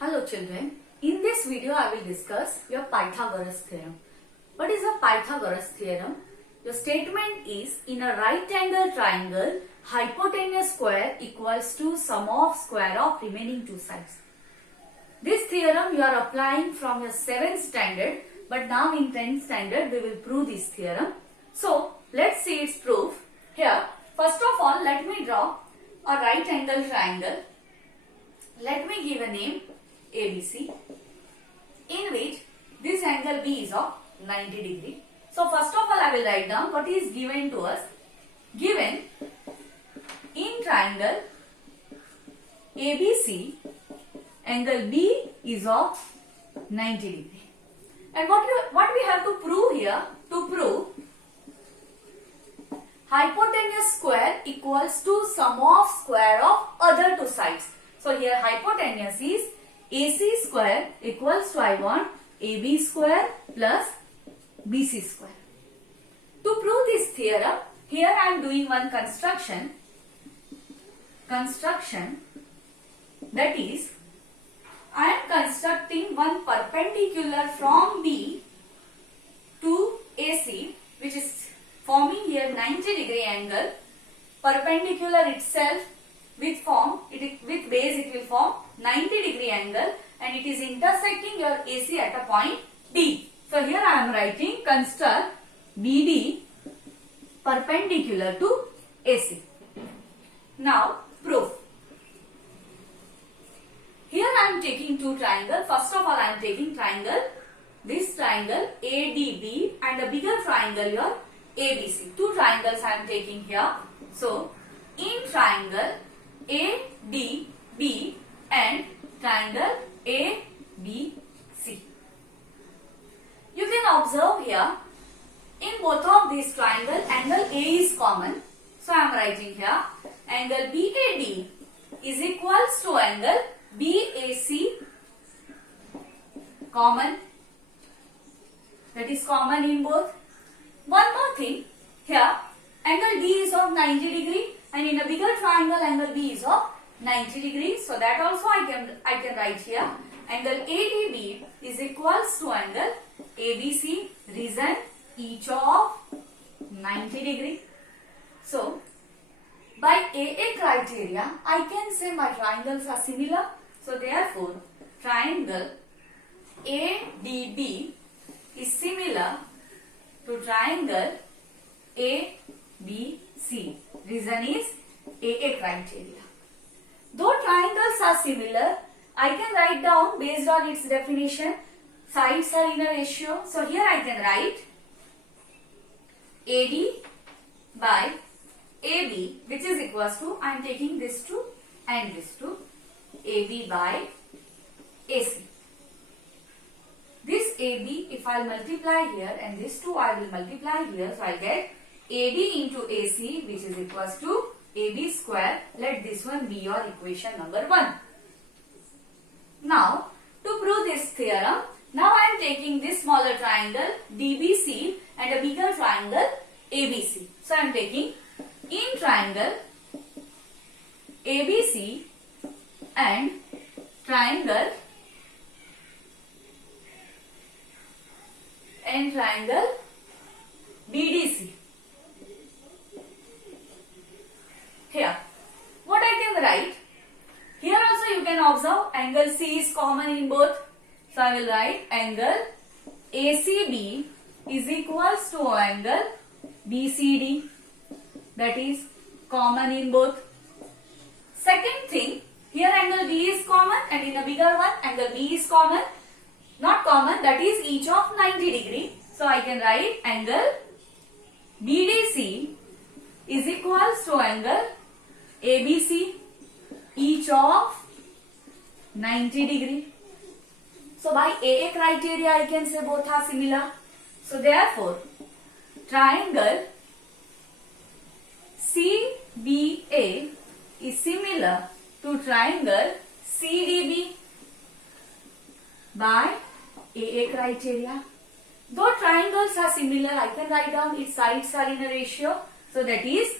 Hello children, in this video I will discuss your Pythagoras theorem. What is a Pythagoras theorem? Your statement is in a right angle triangle, hypotenuse square equals to sum of square of remaining two sides. This theorem you are applying from your 7th standard, but now in 10th standard we will prove this theorem. So let's see its proof. Here, first of all, let me draw a right angle triangle. Let me give a name ABC, in which this angle B is of 90 degree. So first of all I will write down what is given to us. Given in triangle ABC, angle B is of 90 degree. And what we have to prove here? To prove hypotenuse square equals to sum of square of other two sides. So here hypotenuse is AC square equals to I want AB square plus BC square. To prove this theorem, here I am doing one construction. That is, I am constructing one perpendicular from B to AC, which is forming here 90 degree angle. Perpendicular itself with base it will form 90 degree angle, and it is intersecting your AC at a point D. So here I am writing construct BD perpendicular to AC. Now proof. Here I am taking two triangles. First of all I am taking this triangle ADB and a bigger triangle your ABC. Two triangles I am taking here. So in triangle ADB and triangle ABC. You can observe here, in both of these triangles, angle A is common. So I am writing here, angle BAD is equals to angle BAC, common. That is common in both. One more thing, here angle D is of 90 degree, and in a bigger triangle angle B is of 90 degrees. So that also I can write here, angle ADB is equals to angle ABC, reason each of 90 degree. So by AA criteria I can say my triangles are similar. So therefore triangle ADB is similar to triangle ABC. Reason is AA criteria. Though triangles are similar, I can write down based on its definition, sides are in a ratio. So here I can write AD by AB, which is equals to, I am taking this 2 and this 2, AB by AC. This AB, if I multiply here, and this 2 I will multiply here, so I get AD into AC, which is equals to AB square. Let this one be your equation number 1. Now, to prove this theorem, now I am taking this smaller triangle DBC and a bigger triangle ABC. So I am taking in triangle ABC and triangle BDC. Here, what I can write? Here also you can observe angle C is common in both. So I will write angle ACB is equals to angle BCD. That is common in both. Second thing, here angle B is common, and in a bigger one angle B is common. Not common, that is each of 90 degree. So I can write angle BDC is equals to angle ABC, each of 90 degree. So by AA criteria I can say both are similar. So therefore triangle CBA is similar to triangle CDB by AA criteria. Though triangles are similar, I can write down its sides are in a ratio. So that is,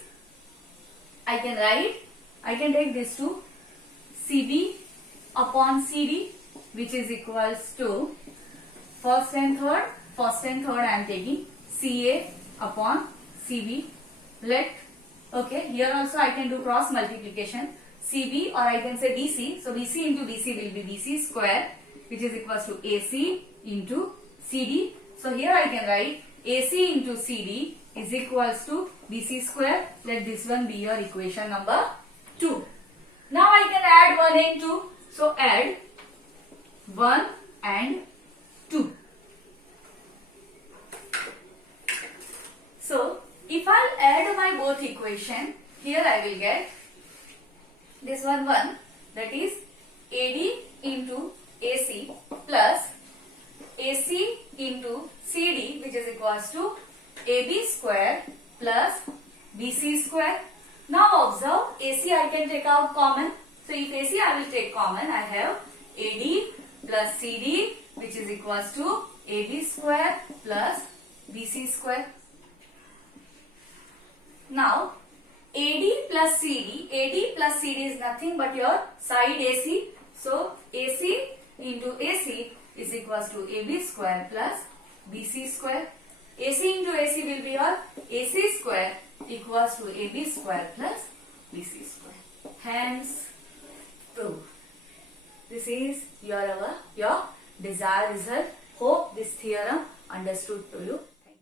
I can take this to CB upon CD which is equals to first and third I am taking CA upon CB. Okay, here also I can do cross multiplication. CB, or I can say BC. So BC into BC will be BC square, which is equals to AC into CD. So here I can write AC into CD is equals to BC square. Let this one be your equation number 2. Now I can add 1 and 2. So add 1 and 2. So if I add my both equation, here I will get this one, that is AD into AC plus AC into CD, which is equals to AB square plus BC square. Now observe, AC I can take out common. So if AC I will take common, I have AD plus CD, which is equals to AB square plus BC square. Now AD plus CD is nothing but your side AC. So AC into AC is equals to AB square plus BC square. AC into AC will be your AC square equals to AB square plus BC square. Hence proved. This is your desired result. Hope this theorem understood to you.